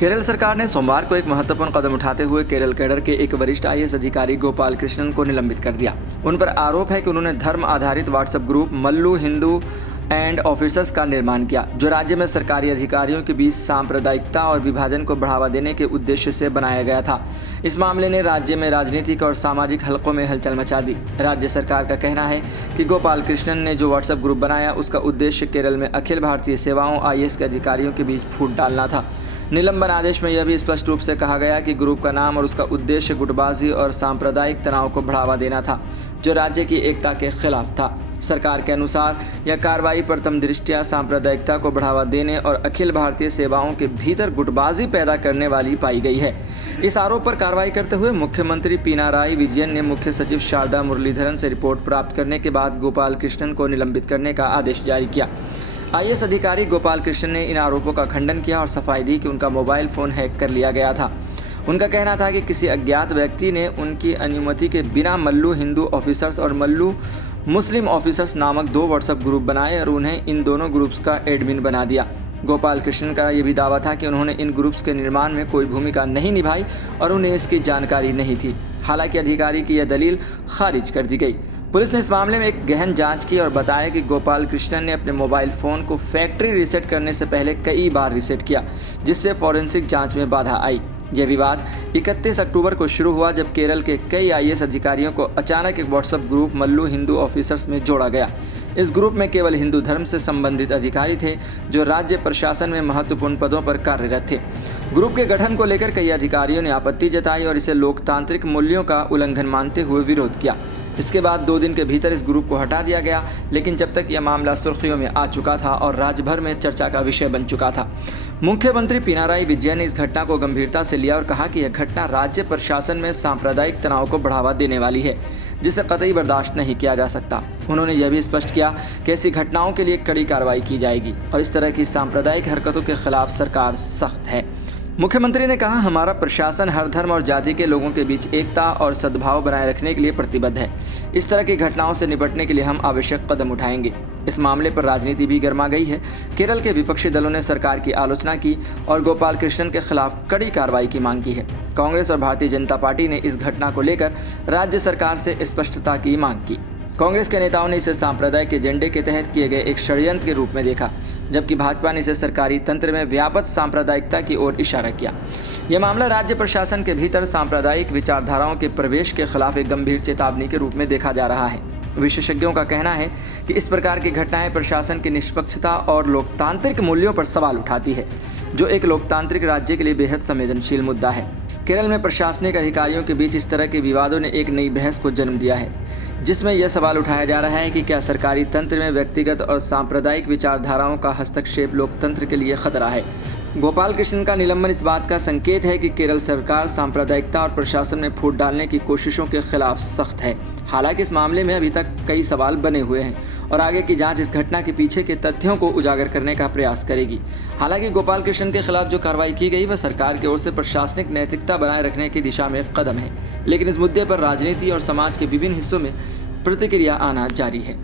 केरल सरकार ने सोमवार को एक महत्वपूर्ण कदम उठाते हुए केरल कैडर के एक वरिष्ठ आईएएस अधिकारी गोपाल कृष्णन को निलंबित कर दिया। उन पर आरोप है कि उन्होंने धर्म आधारित WhatsApp group Mallu Hindu and officers का निर्माण किया, जो राज्य में सरकारी अधिकारियों के बीच सांप्रदायिकता और विभाजन को बढ़ावा देने के उद्देश्य से बनाया गया था। इस मामले ने राज्य में राजनीतिक और सामाजिक हलकों में हलचल मचा दी। राज्य सरकार का कहना है कि गोपाल कृष्णन ने जो व्हाट्सएप ग्रुप बनाया, उसका उद्देश्य केरल में अखिल भारतीय सेवाओं आईएएस के अधिकारियों के बीच फूट डालना था। निलंबन आदेश में यह भी स्पष्ट रूप से कहा गया कि ग्रुप का नाम और उसका उद्देश्य गुटबाजी और सांप्रदायिक तनाव को बढ़ावा देना था, जो राज्य की एकता के खिलाफ था। सरकार के अनुसार यह कार्रवाई प्रथम दृष्टया सांप्रदायिकता को बढ़ावा देने और अखिल भारतीय सेवाओं के भीतर गुटबाजी पैदा करने वाली पाई गई है। इस आरोप पर कार्रवाई करते हुए मुख्यमंत्री पिनाराई विजयन ने मुख्य सचिव शारदा मुरलीधरन से रिपोर्ट प्राप्त करने के बाद गोपाल कृष्णन को निलंबित करने का आदेश जारी किया। आईएएस अधिकारी गोपाल कृष्णन ने इन आरोपों का खंडन किया और सफाई दी कि उनका मोबाइल फ़ोन हैक कर लिया गया था। उनका कहना था कि किसी अज्ञात व्यक्ति ने उनकी अनुमति के बिना मल्लू हिंदू ऑफिसर्स और मल्लू मुस्लिम ऑफिसर्स नामक 2 व्हाट्सएप ग्रुप बनाए और उन्हें इन दोनों ग्रुप्स का एडमिन बना दिया। गोपाल कृष्णन का यह भी दावा था कि उन्होंने इन ग्रुप्स के निर्माण में कोई भूमिका नहीं निभाई और उन्हें इसकी जानकारी नहीं थी। हालांकि अधिकारी की यह दलील खारिज कर दी गई। पुलिस ने इस मामले में एक गहन जांच की और बताया कि गोपाल कृष्णन ने अपने मोबाइल फ़ोन को फैक्ट्री रीसेट करने से पहले कई बार रीसेट किया, जिससे फॉरेंसिक जांच में बाधा आई। यह विवाद 31 अक्टूबर को शुरू हुआ, जब केरल के कई आईएएस अधिकारियों को अचानक एक WhatsApp group Mallu Hindu officers में जोड़ा गया। इस ग्रुप में केवल हिंदू धर्म से संबंधित अधिकारी थे, जो राज्य प्रशासन में महत्वपूर्ण पदों पर कार्यरत थे। ग्रुप के गठन को लेकर कई अधिकारियों ने आपत्ति जताई और इसे लोकतांत्रिक मूल्यों का उल्लंघन मानते हुए विरोध किया। इसके बाद 2 दिन के भीतर इस ग्रुप को हटा दिया गया, लेकिन जब तक यह मामला सुर्खियों में आ चुका था और राज्य भर में चर्चा का विषय बन चुका था। मुख्यमंत्री पिनाराई विजयन ने इस घटना को गंभीरता से लिया और कहा कि यह घटना राज्य प्रशासन में सांप्रदायिक तनाव को बढ़ावा देने वाली है, जिसे कतई बर्दाश्त नहीं किया जा सकता। उन्होंने यह भी स्पष्ट किया कि ऐसी घटनाओं के लिए कड़ी कार्रवाई की जाएगी और इस तरह की सांप्रदायिक हरकतों के खिलाफ सरकार सख्त है। मुख्यमंत्री ने कहा, हमारा प्रशासन हर धर्म और जाति के लोगों के बीच एकता और सद्भाव बनाए रखने के लिए प्रतिबद्ध है। इस तरह की घटनाओं से निपटने के लिए हम आवश्यक कदम उठाएंगे। इस मामले पर राजनीति भी गर्मा गई है। केरल के विपक्षी दलों ने सरकार की आलोचना की और गोपाल कृष्णन के खिलाफ कड़ी कार्रवाई की मांग की है। कांग्रेस और भारतीय जनता पार्टी ने इस घटना को लेकर राज्य सरकार से स्पष्टता की मांग की। कांग्रेस के नेताओं ने इसे सांप्रदायिक एजेंडे के तहत किए गए एक षड्यंत्र के रूप में देखा, जबकि भाजपा ने इसे सरकारी तंत्र में व्यापक सांप्रदायिकता की ओर इशारा किया। यह मामला राज्य प्रशासन के भीतर सांप्रदायिक विचारधाराओं के प्रवेश के खिलाफ एक गंभीर चेतावनी के रूप में देखा जा रहा है। विशेषज्ञों का कहना है कि इस प्रकार की घटनाएं प्रशासन की निष्पक्षता और लोकतांत्रिक मूल्यों पर सवाल उठाती है, जो एक लोकतांत्रिक राज्य के लिए बेहद संवेदनशील मुद्दा है। केरल में प्रशासनिक अधिकारियों के बीच इस तरह के विवादों ने एक नई बहस को जन्म दिया है, जिसमें यह सवाल उठाया जा रहा है कि क्या सरकारी तंत्र में व्यक्तिगत और सांप्रदायिक विचारधाराओं का हस्तक्षेप लोकतंत्र के लिए खतरा है। गोपाल कृष्णन का निलंबन इस बात का संकेत है कि केरल सरकार सांप्रदायिकता और प्रशासन में फूट डालने की कोशिशों के खिलाफ सख्त है। हालांकि इस मामले में अभी तक कई सवाल बने हुए हैं और आगे की जांच इस घटना के पीछे के तथ्यों को उजागर करने का प्रयास करेगी। हालांकि गोपाल कृष्णन के खिलाफ जो कार्रवाई की गई वह सरकार की ओर से प्रशासनिक नैतिकता बनाए रखने की दिशा में एक कदम है, लेकिन इस मुद्दे पर राजनीति और समाज के विभिन्न हिस्सों में प्रतिक्रिया आना जारी है।